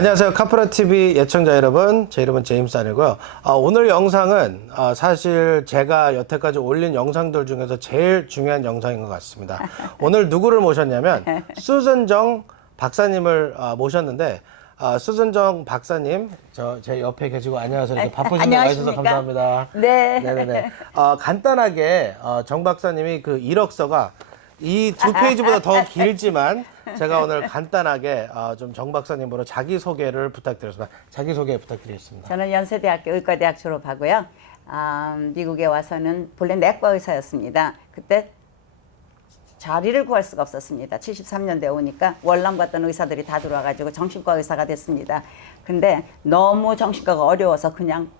안녕하세요. 카프라TV 예청자 여러분. 제 이름은 제임스 아니고요. 오늘 영상은 사실 제가 여태까지 올린 영상들 중에서 제일 중요한 영상인 것 같습니다. 오늘 누구를 모셨냐면 수전 정 박사님을 모셨는데 수전 정 박사님 제 옆에 계시고 안녕하세요. 이렇게 바쁘신데 와주셔서 감사합니다. 네. 네네네. 간단하게 정 박사님이 그 이력서가 이 두 페이지보다 더 길지만 제가 오늘 간단하게 좀 정 박사님으로 자기소개를 부탁드렸습니다. 자기소개 부탁드리겠습니다. 저는 연세대학교 의과대학 졸업하고요. 미국에 와서는 본래 내과 의사였습니다. 그때 자리를 구할 수가 없었습니다. 73년대에 오니까 월남 갔던 의사들이 다 들어와가지고 정신과 의사가 됐습니다. 근데 너무 정신과가 어려워서 그냥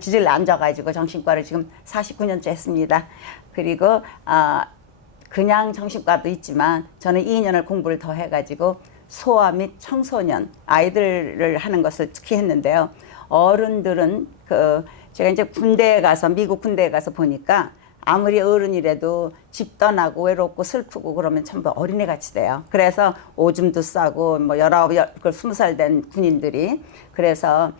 지질 앉아가지고 정신과를 지금 49년째 했습니다. 그리고 그냥 정신과도 있지만 저는 2년을 공부를 더 해가지고 소아 및 청소년 아이들을 하는 것을 특히 했는데요. 어른들은 제가 이제 미국 군대에 가서 보니까 아무리 어른이라도 집 떠나고 외롭고 슬프고 그러면 전부 어린애 같이 돼요. 그래서 오줌도 싸고 뭐 20살 된 군인들이 그래서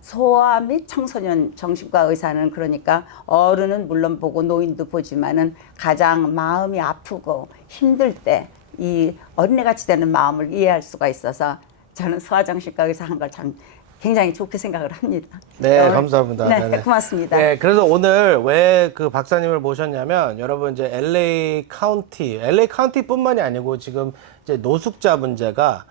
소아 및 청소년 정신과 의사는 그러니까 어른은 물론 보고 노인도 보지만은 가장 마음이 아프고 힘들 때 이 어린애같이 되는 마음을 이해할 수가 있어서 저는 소아정신과 의사 한 걸 참 굉장히 좋게 생각을 합니다. 네, 감사합니다. 네, 네네. 고맙습니다. 네, 그래서 오늘 왜 그 박사님을 모셨냐면 여러분 이제 LA 카운티뿐만이 아니고 지금 이제 노숙자 문제가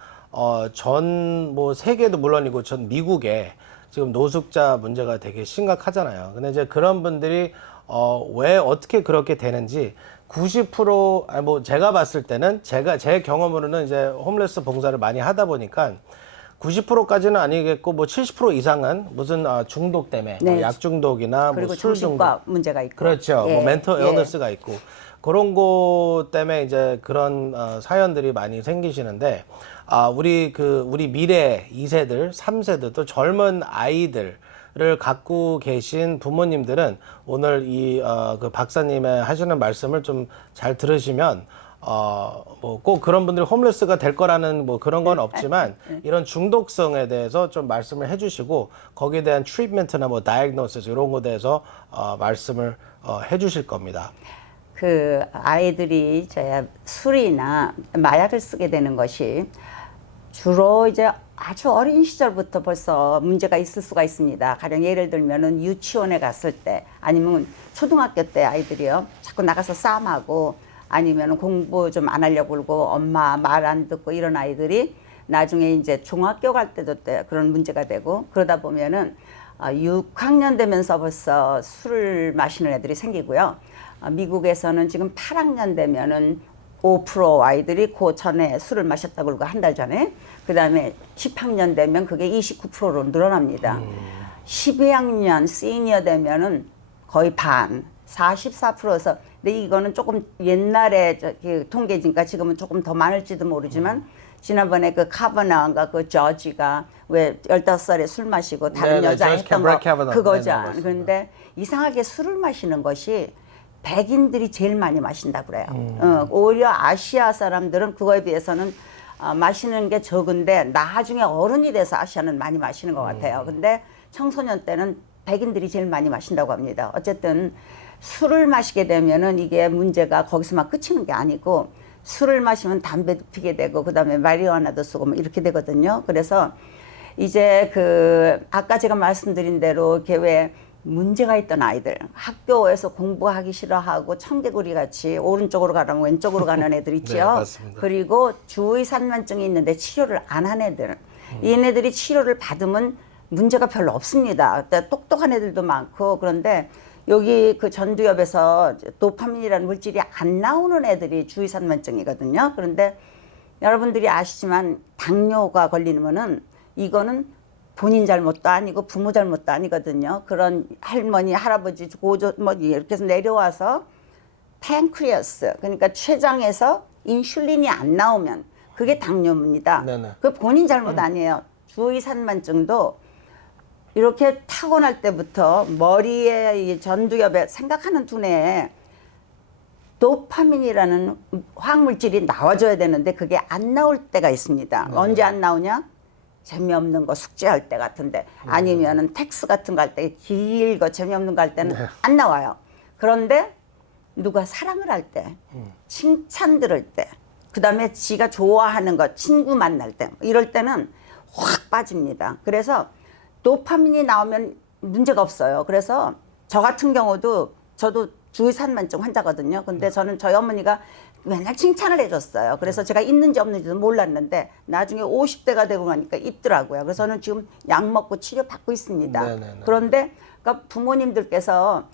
전 뭐 세계도 물론이고 전 미국에 지금 노숙자 문제가 되게 심각하잖아요. 근데 이제 그런 분들이 왜 어떻게 그렇게 되는지 90% 아니 뭐 제가 봤을 때는 제 경험으로는 이제 홈레스 봉사를 많이 하다 보니까 90%까지는 아니겠고 뭐 70% 이상은 무슨 중독 때문에 네. 뭐 약 중독이나 그리고 뭐 술 정신과 중독 문제가 있고 그렇죠. 예, 뭐 멘털 예. illness가 있고 그런 거 때문에 이제 그런 사연들이 많이 생기시는데 우리 미래 2세들, 3세들 또 젊은 아이들을 갖고 계신 부모님들은 오늘 그 박사님의 하시는 말씀을 좀 잘 들으시면 뭐 꼭 그런 분들이 홈레스가 될 거라는 뭐 그런 건 없지만 이런 중독성에 대해서 좀 말씀을 해주시고 거기에 대한 트리트먼트나 뭐 다이어그노시스 이런 거에 대해서 말씀을 해주실 겁니다. 그 아이들이 술이나 마약을 쓰게 되는 것이 주로 이제 아주 어린 시절부터 벌써 문제가 있을 수가 있습니다. 가령 예를 들면은 유치원에 갔을 때 아니면 초등학교 때 아이들이요. 자꾸 나가서 싸움하고 아니면 공부 좀 안 하려고 그러고 엄마 말 안 듣고 이런 아이들이 나중에 이제 중학교 갈 때도 그런 문제가 되고 그러다 보면은 6학년 되면서 벌써 술을 마시는 애들이 생기고요. 미국에서는 지금 8학년 되면은 5% 아이들이 그 전에 술을 마셨다고 그러고 한 달 전에 그 다음에 10학년 되면 그게 29%로 늘어납니다. 12학년 시니어 되면은 거의 반 44%에서 근데 이거는 조금 옛날에 통계니까 지금은 조금 더 많을지도 모르지만 지난번에 그 카바나가 그 저지가 왜 15살에 술 마시고 다른 네네, 여자 했던 거 그거죠. 네네, 맞습니다. 그런데 이상하게 술을 마시는 것이 백인들이 제일 많이 마신다고 그래요. 오히려 아시아 사람들은 그거에 비해서는 마시는 게 적은데 나중에 어른이 돼서 아시아는 많이 마시는 것 같아요. 근데 청소년 때는 백인들이 제일 많이 마신다고 합니다. 어쨌든 술을 마시게 되면은 이게 문제가 거기서만 그치는 게 아니고 술을 마시면 담배도 피게 되고 그다음에 마리화나도 쓰고 뭐 이렇게 되거든요. 그래서 이제 아까 제가 말씀드린 대로 이렇게 왜 문제가 있던 아이들 학교에서 공부하기 싫어하고 청개구리 같이 오른쪽으로 가라면 왼쪽으로 가는 애들 있죠. 네, 맞습니다. 그리고 주의 산만증이 있는데 치료를 안 한 애들 얘네들이 치료를 받으면 문제가 별로 없습니다. 똑똑한 애들도 많고 그런데 여기 그 전두엽에서 도파민이라는 물질이 안 나오는 애들이 주의 산만증이거든요. 그런데 여러분들이 아시지만 당뇨가 걸리면은 이거는 본인 잘못도 아니고 부모 잘못도 아니거든요. 그런 할머니, 할아버지, 고조 뭐 이렇게 해서 내려와서 팬크리어스 그러니까 췌장에서 인슐린이 안 나오면 그게 당뇨입니다. 네네. 그 본인 잘못 아니에요. 주의 산만증도 이렇게 타고날 때부터 머리에 이 전두엽에 생각하는 두뇌에 도파민이라는 화학물질이 나와줘야 되는데 그게 안 나올 때가 있습니다. 네. 언제 안 나오냐? 재미없는 거 숙제할 때 같은데 아니면은 텍스 같은 거 할 때 길고 재미없는 거 할 때는 안 나와요. 그런데 누가 사랑을 할 때, 칭찬 들을 때, 그다음에 지가 좋아하는 거 친구 만날 때 이럴 때는 확 빠집니다. 그래서 도파민이 나오면 문제가 없어요. 그래서 저 같은 경우도 저도 주의산만증 환자거든요. 근데 저는 저희 어머니가 맨날 칭찬을 해줬어요. 그래서 제가 있는지 없는지도 몰랐는데 나중에 50대가 되고 나니까 있더라고요. 그래서 저는 지금 약 먹고 치료 받고 있습니다. 네네네. 그런데 그러니까 부모님들께서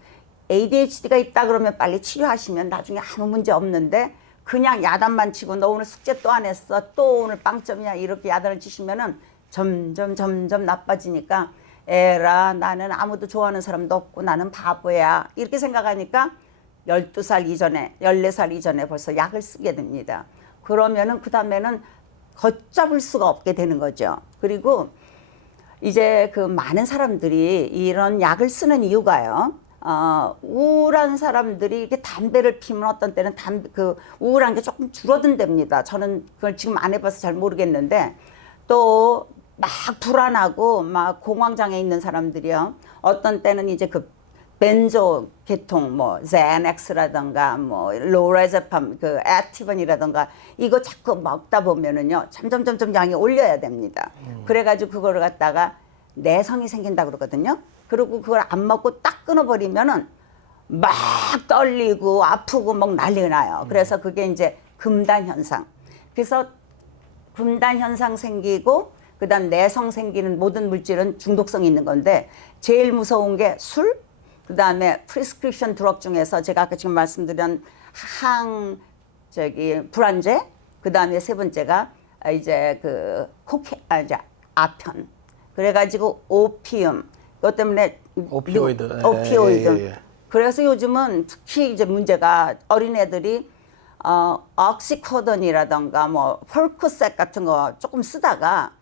ADHD가 있다 그러면 빨리 치료하시면 나중에 아무 문제 없는데 그냥 야단만 치고 너 오늘 숙제 또 안 했어, 또 오늘 빵점이야 이렇게 야단을 치시면은 점점 나빠지니까 에라 나는 아무도 좋아하는 사람도 없고 나는 바보야 이렇게 생각하니까 12살 이전에 14살 이전에 벌써 약을 쓰게 됩니다. 그러면은 그 다음에는 걷잡을 수가 없게 되는 거죠. 그리고 이제 그 많은 사람들이 이런 약을 쓰는 이유가요. 우울한 사람들이 이렇게 담배를 피면 어떤 때는 그 우울한 게 조금 줄어든답니다. 저는 그걸 지금 안 해봐서 잘 모르겠는데 또 막 불안하고 막 공황장애 있는 사람들이요. 어떤 때는 이제 그 벤조 계통 뭐 젠엑스라든가 뭐 로레제팜 그 액티번이라든가 이거 자꾸 먹다 보면은요 점점 양이 올려야 됩니다. 그래가지고 그거를 갖다가 내성이 생긴다 그러거든요. 그리고 그걸 안 먹고 딱 끊어버리면은 막 떨리고 아프고 막 난리가 나요. 그래서 그게 이제 금단 현상. 그래서 금단 현상 생기고 그다음 내성 생기는 모든 물질은 중독성이 있는 건데 제일 무서운 게 술, 그다음에 프리스크립션 드럭 중에서 제가 아까 지금 말씀드린 불안제, 그다음에 세 번째가 이제 그 이제 아편. 그래가지고 오피움. 이것 때문에 오피오이드. 오피오이드. 예. 그래서 요즘은 특히 이제 문제가 어린애들이 oksycodone이라던가 뭐 펄코셋 같은 거 조금 쓰다가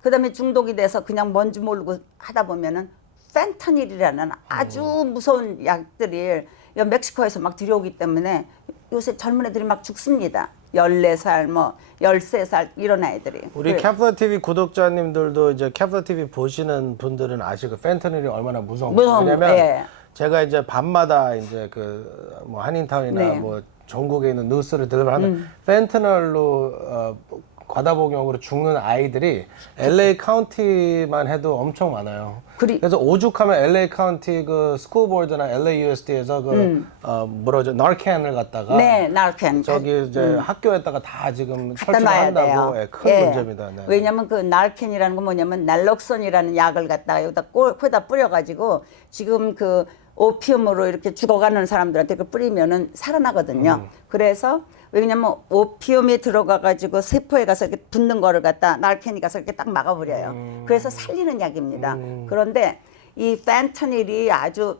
그다음에 중독이 돼서 그냥 뭔지 모르고 하다 보면은 펜타닐이라는 아주 무서운 약들이 멕시코에서 막 들여오기 때문에 요새 젊은 애들이 막 죽습니다. 14살, 뭐 13살 이런 아이들이. 우리 캡플러 TV 구독자님들도 이제 캡플러 TV 보시는 분들은 아시고 펜터닐이 얼마나 무서운지. 왜냐면 예. 제가 이제 밤마다 이제 그 뭐 한인타운이나 네. 뭐 전국에 있는 뉴스를 들으면 펜터널로 과다복용으로 죽는 아이들이 LA 카운티만 해도 엄청 많아요. 그래서 오죽하면 LA 카운티 그 스쿨보드나 LA USD에서 그 뭐라죠 나르캔을 갖다가 네, 나르캔. 저기 이제 학교에다가 다 지금 갖다 놔야 설치한다고 돼요. 예, 큰 문제입니다. 네. 왜냐하면 그 나르캔이라는 건 뭐냐면 날록선이라는 약을 갖다가 여기다 코에다 뿌려가지고 지금 그 오피움으로 이렇게 죽어가는 사람들한테 그 뿌리면은 살아나거든요. 그래서 왜냐면 오피움이 들어가가지고 세포에 가서 이렇게 붙는 거를 갖다 나르캔이 가서 이렇게 딱 막아버려요. 그래서 살리는 약입니다. 그런데 이 펜타닐이 아주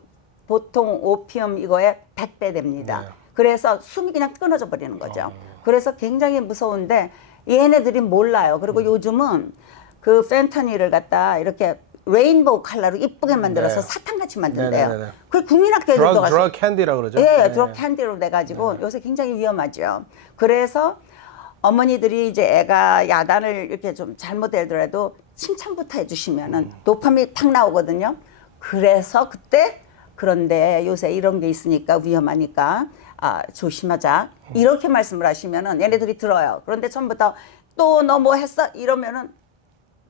보통 오피움 이거에 100배 됩니다. 네. 그래서 숨이 그냥 끊어져 버리는 거죠. 그래서 굉장히 무서운데 얘네들이 몰라요. 그리고 요즘은 그 펜타닐을 갖다 이렇게 레인보우 컬러로 이쁘게 만들어서 네. 사탕같이 만든대요. 네네네네. 그걸 국민학교에 드럭 캔디라고 그러죠. 예, 네. 드럭 캔디로 돼가지고 요새 굉장히 위험하죠. 그래서 어머니들이 이제 애가 야단을 이렇게 좀 잘못되더라도 칭찬부터 해주시면은 도파민이 탁 나오거든요. 그래서 그때 그런데 요새 이런 게 있으니까 위험하니까 조심하자 이렇게 말씀을 하시면은 얘네들이 들어요. 그런데 처음부터 또 너 뭐 했어 이러면은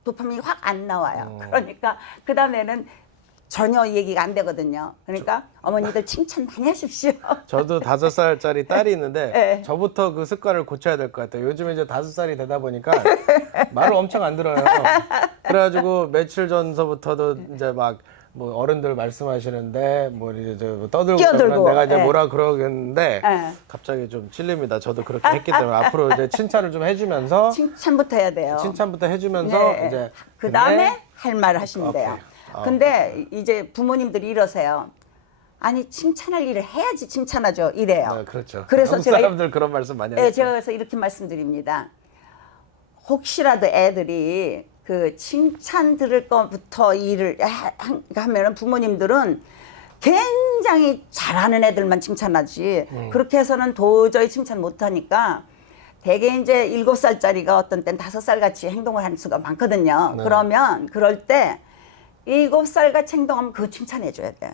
도파민이 확 안 나와요. 그러니까 그 다음에는 전혀 얘기가 안 되거든요. 그러니까 어머니들 칭찬 많이 하십시오. 저도 5살짜리 딸이 있는데 네. 저부터 그 습관을 고쳐야 될 것 같아요. 요즘에 이제 5살이 되다 보니까 말을 엄청 안 들어요. 그래가지고 며칠 전서부터도 이제 막 뭐 어른들 말씀하시는데 뭐 이제 저 떠들고 끼어들고, 그러면 내가 이제 예. 뭐라 그러겠는데 예. 갑자기 좀 찔립니다. 저도 그렇게 했기 때문에 앞으로 이제 칭찬을 좀 해주면서 칭찬부터 해야 돼요. 칭찬부터 해주면서 네. 이제 그 다음에 근데 할 말을 하시면 오케이. 돼요. 근데 이제 부모님들이 이러세요. 아니 칭찬할 일을 해야지 칭찬하죠. 이래요. 네, 그렇죠. 그래서 한국 사람들 그런 말씀 많이 하죠. 제가 그래서 이렇게 말씀드립니다. 혹시라도 애들이 그 칭찬 들을 것부터 일을 하면은 부모님들은 굉장히 잘하는 애들만 칭찬하지 그렇게 해서는 도저히 칭찬 못하니까 대개 이제 7살짜리가 어떤 땐 5살 같이 행동을 하는 수가 많거든요. 네. 그러면 그럴 때 7살 같이 행동하면 그거 칭찬해 줘야 돼요.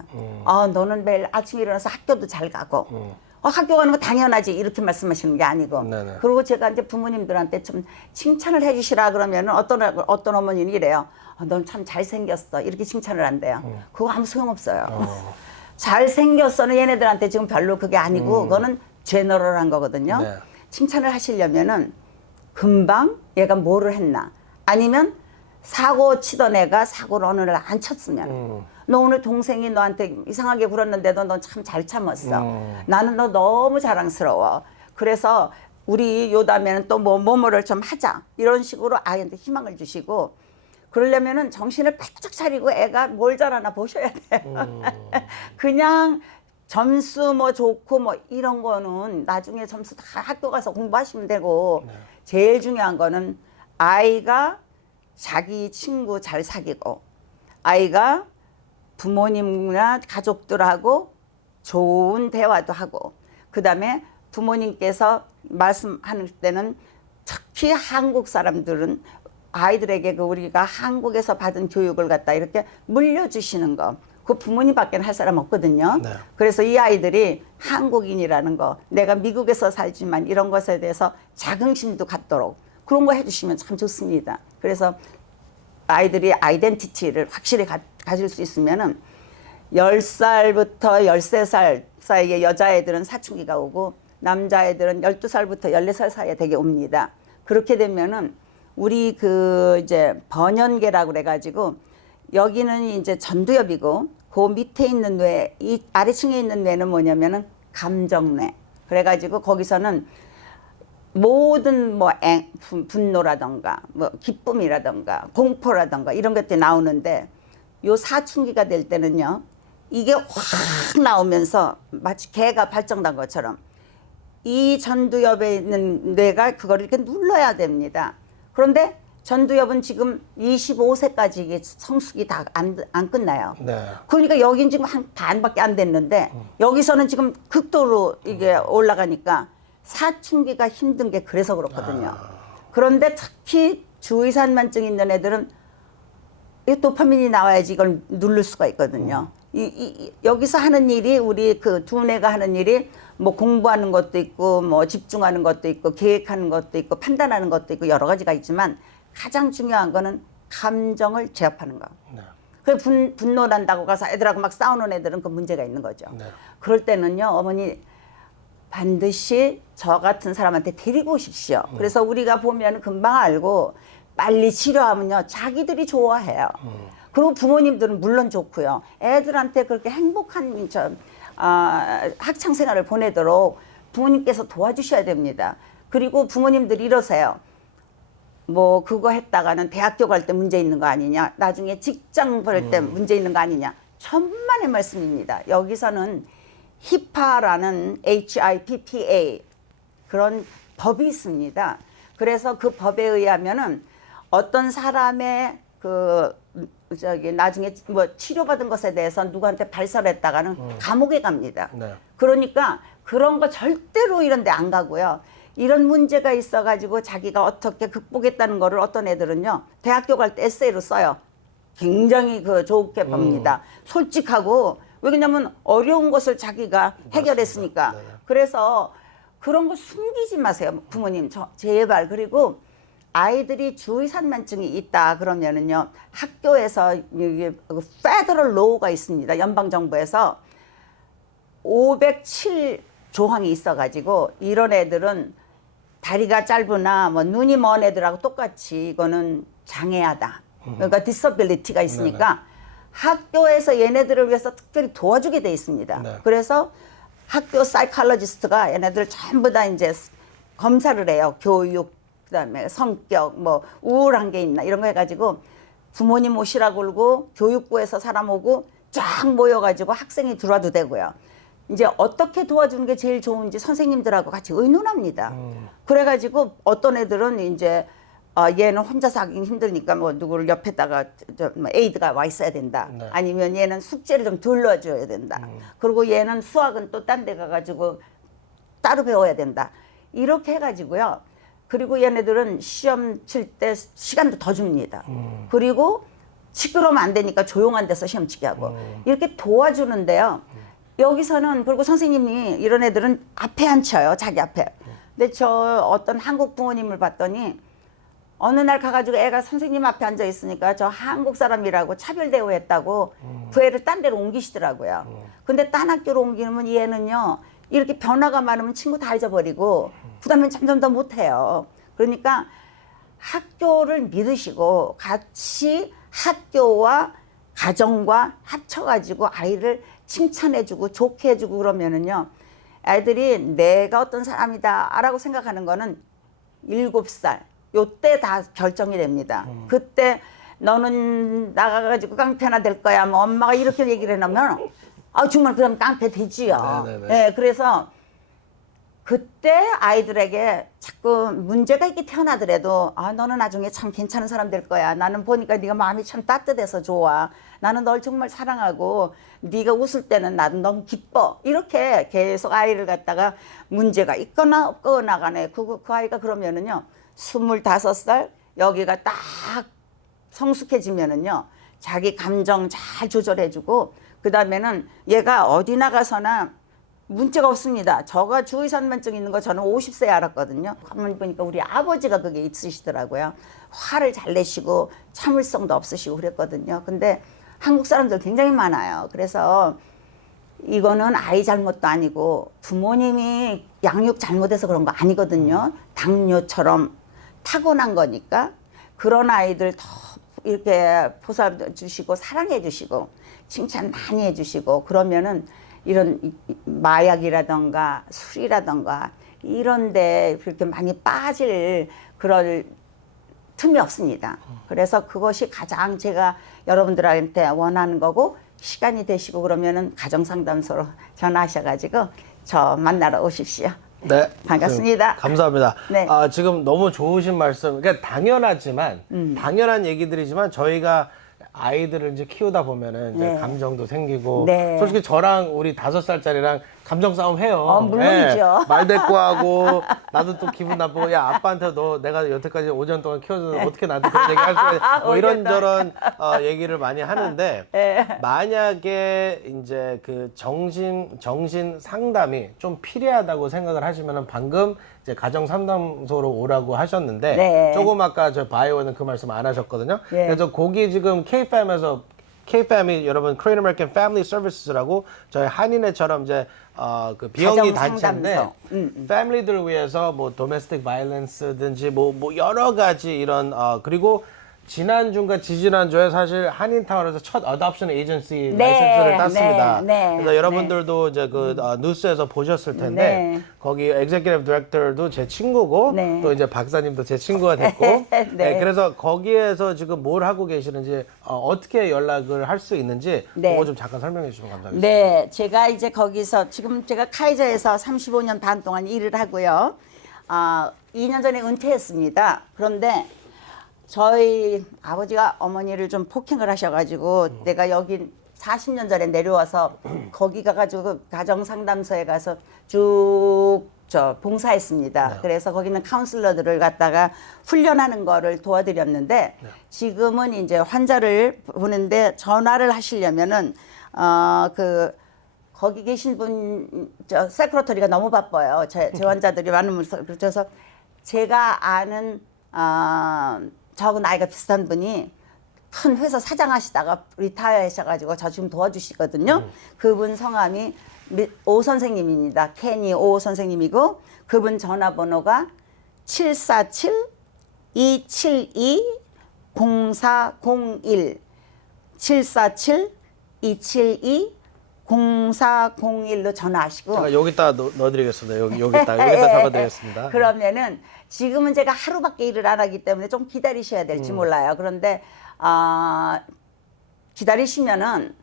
너는 매일 아침에 일어나서 학교도 잘 가고 학교 가는 거 당연하지 이렇게 말씀하시는 게 아니고 네네. 그리고 제가 이제 부모님들한테 좀 칭찬을 해주시라 그러면 어떤 어머니는 이래요. 넌 참 잘생겼어 이렇게 칭찬을 한대요. 그거 아무 소용없어요. 잘생겼어는 얘네들한테 지금 별로 그게 아니고 그거는 제너럴한 거거든요. 네. 칭찬을 하시려면은 금방 얘가 뭐를 했나 아니면 사고 치던 애가 사고를 어느 날 안 쳤으면 너 오늘 동생이 너한테 이상하게 굴었는데도 넌 참 잘 참았어. 나는 너 너무 자랑스러워. 그래서 우리 요담에는 또 뭐뭐를 좀 하자. 이런 식으로 아이한테 희망을 주시고 그러려면은 정신을 바짝 차리고 애가 뭘 잘하나 보셔야 돼요. 그냥 점수 뭐 좋고 뭐 이런 거는 나중에 점수 다 학교 가서 공부하시면 되고 제일 중요한 거는 아이가 자기 친구 잘 사귀고 아이가 부모님이나 가족들하고 좋은 대화도 하고 그다음에 부모님께서 말씀하는 때는 특히 한국 사람들은 아이들에게 우리가 한국에서 받은 교육을 갖다 이렇게 물려주시는 거 그 부모님밖에 할 사람 없거든요. 네. 그래서 이 아이들이 한국인이라는 거 내가 미국에서 살지만 이런 것에 대해서 자긍심도 갖도록 그런 거 해주시면 참 좋습니다. 그래서 아이들이 아이덴티티를 확실히 가질 수 있으면은 10살부터 13살 사이에 여자애들은 사춘기가 오고 남자애들은 12살부터 14살 사이에 되게 옵니다. 그렇게 되면은 우리 그 이제 번연계라고 그래가지고 여기는 이제 전두엽이고 그 밑에 있는 뇌, 이 아래층에 있는 뇌는 뭐냐면은 감정뇌. 그래가지고 거기서는 모든 뭐 분노라던가 뭐 기쁨이라던가 공포라던가 이런 것들이 나오는데 요 사춘기가 될 때는요 이게 확 나오면서 마치 개가 발정난 것처럼 이 전두엽에 있는 뇌가 그걸 이렇게 눌러야 됩니다. 그런데 전두엽은 지금 25세까지 이게 성숙이 다 안 끝나요. 네. 그러니까 여긴 지금 한 반밖에 안 됐는데 여기서는 지금 극도로 이게 올라가니까 사춘기가 힘든 게 그래서 그렇거든요. 그런데 특히 주의산만증 있는 애들은 이 도파민이 나와야지 이걸 누를 수가 있거든요. 여기서 하는 일이 우리 그 두뇌가 하는 일이 뭐 공부하는 것도 있고 뭐 집중하는 것도 있고 계획하는 것도 있고 판단하는 것도 있고 여러 가지가 있지만 가장 중요한 거는 감정을 제압하는 거. 네. 그 분노 난다고 가서 애들하고 막 싸우는 애들은 그 문제가 있는 거죠. 네. 그럴 때는요 어머니 반드시 저 같은 사람한테 데리고 오십시오. 그래서 우리가 보면 금방 알고 빨리 치료하면요 자기들이 좋아해요. 그리고 부모님들은 물론 좋고요. 애들한테 그렇게 행복한 학창 생활을 보내도록 부모님께서 도와주셔야 됩니다. 그리고 부모님들이 이러세요. 뭐 그거 했다가는 대학교 갈 때 문제 있는 거 아니냐, 나중에 직장 벌 때 문제 있는 거 아니냐. 천만의 말씀입니다. 여기서는 HIPAA라는 HIPPA 그런 법이 있습니다. 그래서 그 법에 의하면은 어떤 사람의 나중에 뭐 치료받은 것에 대해서 누구한테 발설했다가는 감옥에 갑니다. 네. 그러니까 그런 거 절대로 이런 데 안 가고요. 이런 문제가 있어가지고 자기가 어떻게 극복했다는 거를 어떤 애들은요 대학교 갈 때 에세이로 써요. 굉장히 좋게 봅니다. 솔직하고 왜냐면 어려운 것을 자기가 해결했으니까. 네. 그래서 그런 거 숨기지 마세요, 부모님. 제발. 그리고 아이들이 주의산만증이 있다 그러면은요 학교에서 이게 페더럴 로우가 있습니다. 연방 정부에서 507 조항이 있어가지고 이런 애들은 다리가 짧으나 뭐 눈이 먼 애들하고 똑같이 이거는 장애하다. 그러니까 디서빌리티가 있으니까 학교에서 얘네들을 위해서 특별히 도와주게 돼 있습니다. 네. 그래서 학교 사이콜로지스트가 얘네들을 전부 다 이제 검사를 해요. 교육, 그다음에 성격, 뭐 우울한 게 있나 이런 거 해가지고 부모님 오시라고 그러고 교육부에서 사람 오고 쫙 모여가지고 학생이 들어와도 되고요. 이제 어떻게 도와주는 게 제일 좋은지 선생님들하고 같이 의논합니다. 그래가지고 어떤 애들은 이제 얘는 혼자서 하기 힘드니까 뭐 누구를 옆에다가 뭐 에이드가 와 있어야 된다. 네. 아니면 얘는 숙제를 좀 덜 넣어줘야 된다. 그리고 얘는 수학은 또 딴 데 가가지고 따로 배워야 된다. 이렇게 해가지고요. 그리고 얘네들은 시험 칠 때 시간도 더 줍니다. 그리고 시끄러우면 안 되니까 조용한 데서 시험 치게 하고 이렇게 도와주는데요. 여기서는 그리고 선생님이 이런 애들은 앞에 앉혀요. 자기 앞에. 근데 저 어떤 한국 부모님을 봤더니 어느 날 가가지고 애가 선생님 앞에 앉아 있으니까 저 한국 사람이라고 차별 대우했다고 그 애를 딴 데로 옮기시더라고요. 근데 딴 학교로 옮기면 얘는요 이렇게 변화가 많으면 친구 다 잊어버리고 그다음에 점점 더 못해요. 그러니까 학교를 믿으시고 같이 학교와 가정과 합쳐가지고 아이를 칭찬해주고 좋게 해주고 그러면은요 아이들이 내가 어떤 사람이다 라고 생각하는 거는 7살 요때 다 결정이 됩니다. 그때 너는 나가가지고 깡패나 될 거야 뭐 엄마가 이렇게 얘기를 해놓으면 아 정말 그럼 깡패 되지요. 네네네. 네, 그래서 그때 아이들에게 자꾸 문제가 있게 태어나더라도 아 너는 나중에 참 괜찮은 사람 될 거야. 나는 보니까 네가 마음이 참 따뜻해서 좋아. 나는 널 정말 사랑하고 네가 웃을 때는 나도 너무 기뻐. 이렇게 계속 아이를 갖다가 문제가 있거나 없거나 간에 그 아이가 그러면은요 25살 여기가 딱 성숙해지면은요 자기 감정 잘 조절해주고 그 다음에는 얘가 어디 나가서나 문제가 없습니다. 저가 주의산면증 있는 거 저는 50세에 알았거든요. 가만히 보니까 우리 아버지가 그게 있으시더라고요. 화를 잘 내시고 참을성도 없으시고 그랬거든요. 근데 한국 사람들 굉장히 많아요. 그래서 이거는 아이 잘못도 아니고 부모님이 양육 잘못해서 그런 거 아니거든요. 당뇨처럼 타고난 거니까 그런 아이들 더 이렇게 보살펴 주시고 사랑해 주시고 칭찬 많이 해 주시고 그러면은 이런 마약이라던가 술이라던가 이런데 그렇게 많이 빠질 그럴 틈이 없습니다. 그래서 그것이 가장 제가 여러분들한테 원하는 거고 시간이 되시고 그러면은 가정상담소로 전화하셔가지고 저 만나러 오십시오. 네, 반갑습니다. 감사합니다. 네. 지금 너무 좋으신 말씀. 그러니까 당연하지만 당연한 얘기들이지만 저희가 아이들을 이제 키우다 보면은 이제 네. 감정도 생기고 네. 솔직히 저랑 우리 5살짜리랑 감정 싸움 해요. 물론이죠. 말 대꾸하고 나도 또 기분 나쁘고 야 아빠한테 너 내가 여태까지 5년 동안 키워줘서 어떻게 나한테 그런 얘기 할 수가 있어. 뭐 이런저런 얘기를 많이 하는데 만약에 이제 그 정신 상담이 좀 필요하다고 생각을 하시면은 방금 이제 가정 상담소로 오라고 하셨는데 네. 조금 아까 저 바이오는 그 말씀 안 하셨거든요. 네. 그래서 거기 지금 K-FAM이 여러분 Korean American Family Services라고 저희 한인회처럼 이제 그 비영리 가정 단체인데 상담소. 패밀리들 위해서 뭐 domestic violence든지 뭐 여러 가지 이런 그리고 지난주인가 지지난주에 사실 한인타운에서 첫 어답션 에이전시 네, 라이센스를 땄습니다. 네, 네, 그래서 여러분들도 이제 그 뉴스에서 보셨을 텐데 네. 거기 executive director도 제 친구고 네. 또 이제 박사님도 제 친구가 됐고 네. 네, 그래서 거기에서 지금 뭘 하고 계시는지 어떻게 연락을 할 수 있는지 네. 그거 좀 잠깐 설명해 주시면 감사하겠습니다. 네, 제가 이제 거기서 지금 제가 카이저에서 35년 반 동안 일을 하고요. 2년 전에 은퇴했습니다. 그런데 저희 아버지가 어머니를 좀 폭행을 하셔가지고 내가 여기 40년 전에 내려와서 거기 가가지고 가정상담소에 가서 쭉 봉사했습니다. 그래서 거기는 카운슬러들을 갖다가 훈련하는 거를 도와드렸는데 지금은 이제 환자를 보는데 전화를 하시려면은 거기 계신 분 세크러터리가 너무 바빠요. 제 환자들이 많으면서 그래서 제가 아는 저하고 나이가 비슷한 분이 큰 회사 사장 하시다가 리타이어 하셔가지고 저 지금 도와주시거든요. 그분 성함이 오 선생님입니다. 케니 오 선생님이고 그분 전화번호가 747-272-0401 747-272-0401로 전화하시고 제가 여기다 넣어드리겠습니다. 여기다 적어드리겠습니다. 그러면은 지금은 제가 하루밖에 일을 안 하기 때문에 좀 기다리셔야 될지 몰라요. 그런데 기다리시면은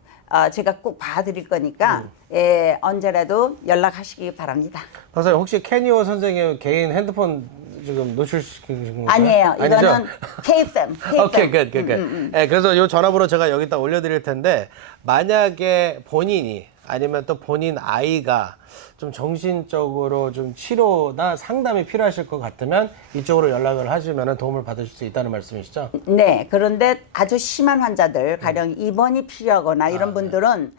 제가 꼭 봐드릴 거니까 예, 언제라도 연락하시기 바랍니다. 박사님 혹시 케니오 선생님 개인 핸드폰 지금 노출시킨 건가요? 아니에요. 아니죠? 이거는 K-FAM. 오케이, 굿. 네, 그래서 이 전화번호 제가 여기다 올려드릴 텐데 만약에 본인이 아니면 또 본인 아이가 좀 정신적으로 좀 치료나 상담이 필요하실 것 같으면 이쪽으로 연락을 하시면 도움을 받으실 수 있다는 말씀이시죠? 네. 그런데 아주 심한 환자들, 가령 입원이 필요하거나 이런 분들은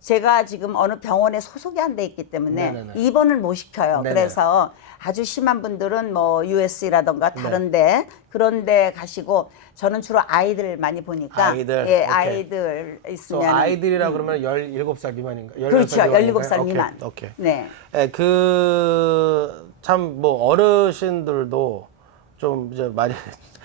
제가 지금 어느 병원에 소속이 안 돼 있기 때문에 네네네. 입원을 못 시켜요. 네네. 그래서 아주 심한 분들은 뭐 US라던가 다른데 그런데 가시고 저는 주로 아이들 많이 보니까 아이들, 예, 오케이. 아이들 또 있으면 아이들이라 그러면 17살 미만인가? 16살 그렇죠. 미만인가요? 17살 미만. 오케이. 네. 예, 참 뭐 어르신들도 좀 이제 많이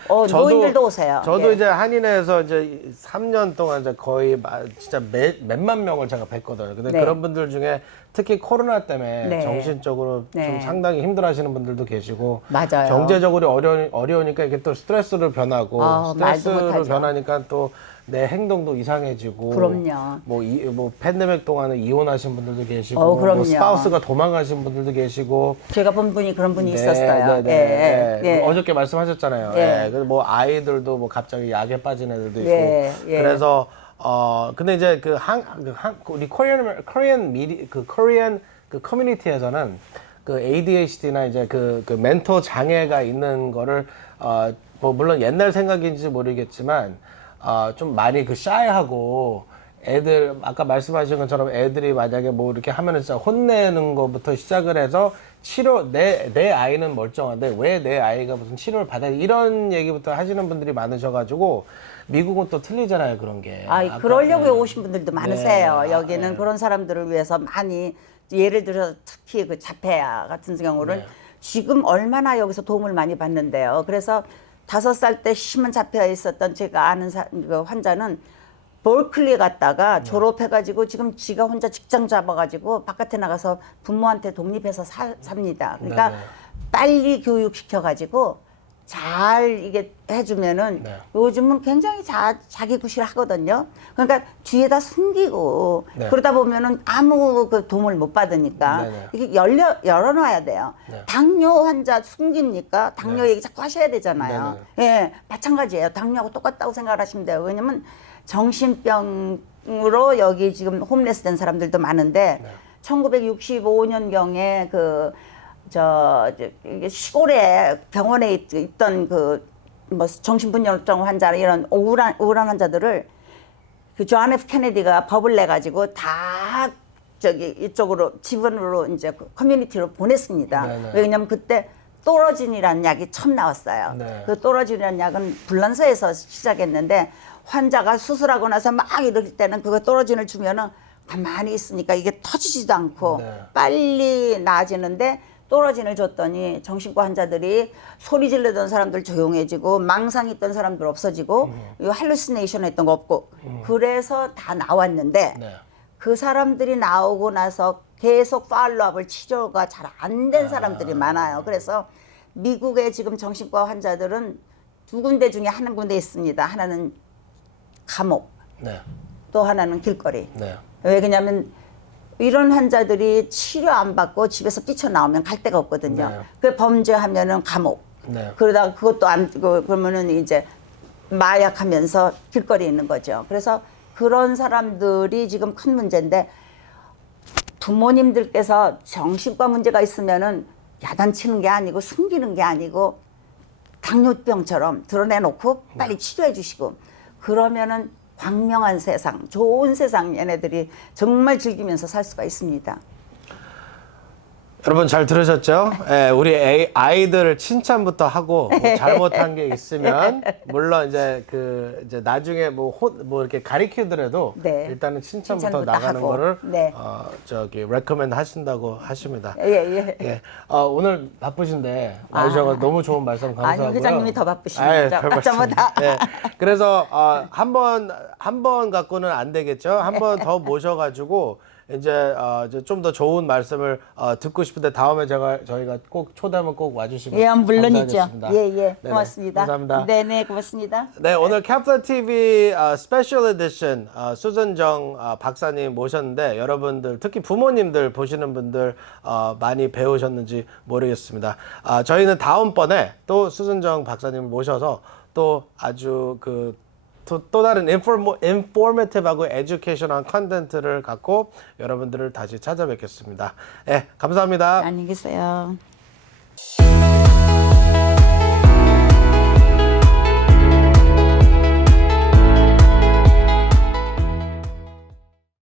노인들도 오세요. 저도 예. 이제 한인회에서 이제 3년 동안 이제 거의 진짜 몇만 명을 제가 뵀거든요. 근데 네. 그런 분들 중에 특히 코로나 때문에 네. 정신적으로 좀 네. 상당히 힘들어하시는 분들도 계시고 맞아요. 경제적으로 어려우니까 이게 또 스트레스로 변하고 말도 스트레스로 못하죠. 변하니까 또 내 행동도 이상해지고 그럼요. 뭐 팬데믹 동안에 이혼하신 분들도 계시고 그럼요. 뭐 스파우스가 도망가신 분들도 계시고 제가 본 분이 그런 분이 네, 있었어요. 네, 예, 네. 예. 어저께 말씀하셨잖아요. 예. 예. 그래서 뭐 아이들도 뭐 갑자기 약에 빠진 애들도 있고. 예, 예. 그래서 근데 이제 우리 코리안 그 커뮤니티에서는 그 ADHD나 이제 그 멘토 장애가 있는 거를 뭐 물론 옛날 생각인지 모르겠지만 좀 많이 그 샤이하고 애들 아까 말씀하신 것처럼 애들이 만약에 뭐 이렇게 하면은 진짜 혼내는 것부터 시작을 해서 치료 내 아이는 멀쩡한데 왜 내 아이가 무슨 치료를 받아야 돼? 이런 얘기부터 하시는 분들이 많으셔가지고 미국은 또 틀리잖아요 그런 게. 아까, 그러려고 네. 오신 분들도 많으세요. 네. 여기는 네. 그런 사람들을 위해서 많이 예를 들어서 특히 그 자폐아 같은 경우는 네. 지금 얼마나 여기서 도움을 많이 받는데요. 그래서 5살 때 심한 자폐아 있었던 제가 아는 그 환자는 볼클리 갔다가 네. 졸업해가지고 지금 지가 혼자 직장 잡아가지고 바깥에 나가서 부모한테 독립해서 삽니다. 그러니까 네, 네. 빨리 교육시켜가지고 잘 이게 해주면은 네. 요즘은 굉장히 자기 구실하거든요. 그러니까 뒤에다 숨기고 네. 그러다 보면은 아무 그 도움을 못 받으니까 네, 네. 이게 열어놔야 돼요. 네. 당뇨 환자 숨깁니까? 당뇨 네. 얘기 자꾸 하셔야 되잖아요. 예, 마찬가지예요. 당뇨하고 똑같다고 생각하시면 돼요. 왜냐면 정신병으로 여기 지금 홈레스 된 사람들도 많은데 1965년경에 이게 시골에 병원에 있던 뭐 정신분열증 환자나 이런 우울한 환자들을 그 존 F 케네디가 법을 내 가지고 다 이쪽으로 지번으로 이제 커뮤니티로 보냈습니다. 네네. 왜냐면 그때 또러진이라는 약이 처음 나왔어요. 네. 그 또러진이라는 약은 불란서에서 시작했는데 환자가 수술하고 나서 막 이럴 때는 그거 또러진을 주면은 가만히 있으니까 이게 터지지도 않고 네. 빨리 나아지는데 또러진을 줬더니 정신과 환자들이 소리 지르던 사람들 조용해지고 망상 있던 사람들 없어지고 이 할루시네이션 했던 거 없고 그래서 다 나왔는데 네. 그 사람들이 나오고 나서 계속 팔로업을 치료가 잘 안 된 사람들이 많아요. 그래서 미국의 지금 정신과 환자들은 2군데 중에 한 군데 있습니다. 하나는 감옥, 네. 또 하나는 길거리. 네. 왜 그러냐면 이런 환자들이 치료 안 받고 집에서 뛰쳐나오면 갈 데가 없거든요. 네. 그 범죄하면은 감옥. 네. 그러다가 그것도 안 그러면은 이제 마약하면서 길거리에 있는 거죠. 그래서 그런 사람들이 지금 큰 문제인데 부모님들께서 정신과 문제가 있으면은 야단치는 게 아니고 숨기는 게 아니고 당뇨병처럼 드러내놓고 빨리 치료해 주시고 그러면은 광명한 세상, 좋은 세상 얘네들이 정말 즐기면서 살 수가 있습니다. 여러분 잘 들으셨죠? 예, 우리 아이들 칭찬부터 하고 뭐 잘못한 게 있으면 물론 이제 이제 나중에 뭐 이렇게 가리키더라도 네. 일단은 칭찬부터 칭찬부터 나가는 하고. 거를 네. 레커멘드 하신다고 하십니다. 예. 예. 오늘 바쁘신데 나오셔서 너무 좋은 말씀 감사하고요. 아니요, 회장님이 더 바쁘십니다. 아유, 별 저보다. 말씀. 예. 그래서 한 번 갖고는 안 되겠죠. 한 번 더 모셔가지고 이제 좀 더 좋은 말씀을 듣고 싶은데 다음에 저희가 꼭 초대하면 꼭 와주시면 예, 물론이죠. 감사하겠습니다. 예, 네네, 고맙습니다. 감사합니다. 네네, 고맙습니다. 네, 오늘 캡슐 TV 스페셜 에디션 수준정 박사님 모셨는데 여러분들 특히 부모님들 보시는 분들 많이 배우셨는지 모르겠습니다. 저희는 다음번에 또 수준정 박사님 모셔서 또 아주 또 다른 인포메이티브하고 에듀케이션한 컨텐츠를 갖고 여러분들을 다시 찾아뵙겠습니다. 예, 감사합니다. 안녕히 계세요.